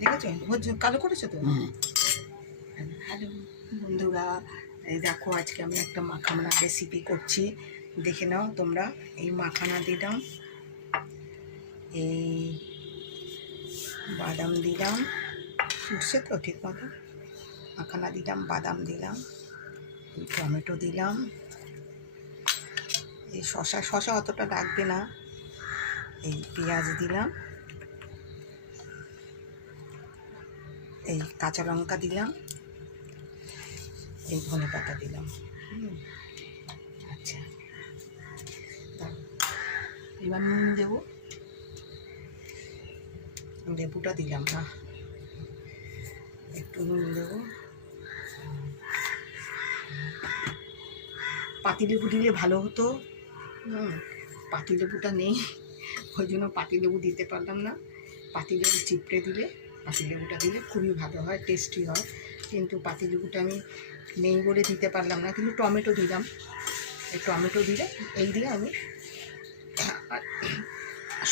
দেখেছো কালো করেছো তো। হ্যালো বন্ধুরা, এই দেখো আজকে আমি একটা মাখানা রেসিপি করছি, দেখে নাও তোমরা। এই মাখানা দিলাম, এই বাদাম দিলাম, ফুটছে তো ঠিক মতো। মাখানা দিলাম, বাদাম দিলাম, এই টমেটো দিলাম, এই শশা অতটা লাগবে না, এই পেঁয়াজ দিলাম, এই কাঁচা লঙ্কা দিলাম, এই ধনে পাতা দিলাম। আচ্ছা, এবার নুন দেবো, লেবুটা দিলাম না, একটু নুন দেবো। পাতিলেবু দিলে ভালো হতো, পাতিলেবুটা নেই, ওই জন্য পাতিলেবু দিতে পারলাম না। পাতিলেবু চিপড়ে দিলে, পাতিলেবুটা দিলে খুবই ভালো হয়, টেস্টি হয়, কিন্তু পাতিলেবুটা আমি নেই বলে দিতে পারলাম না। কিন্তু টমেটো দিলাম, এই টমেটো দিলে এই দিয়ে আমি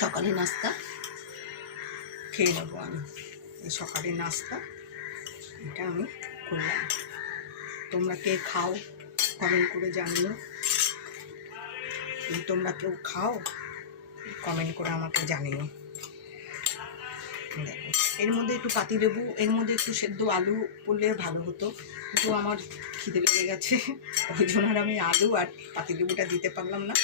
সকালে নাস্তা খেয়ে নেবো। আমি এই সকালে নাস্তা এটা আমি করলাম। তোমরা কে খাও কমেন্ট করে জানিও, তোমরা কেউ খাও কমেন্ট করে আমাকে জানিও। দেখো এর মধ্যে একটু পাতিলেবু, এর মধ্যে একটু সেদ্ধ আলু পড়লে ভালো হতো, কিন্তু আমার খিদে লেগে গেছে, ওই জন্য আর আমি আলু আর পাতিলেবুটা দিতে পারলাম না।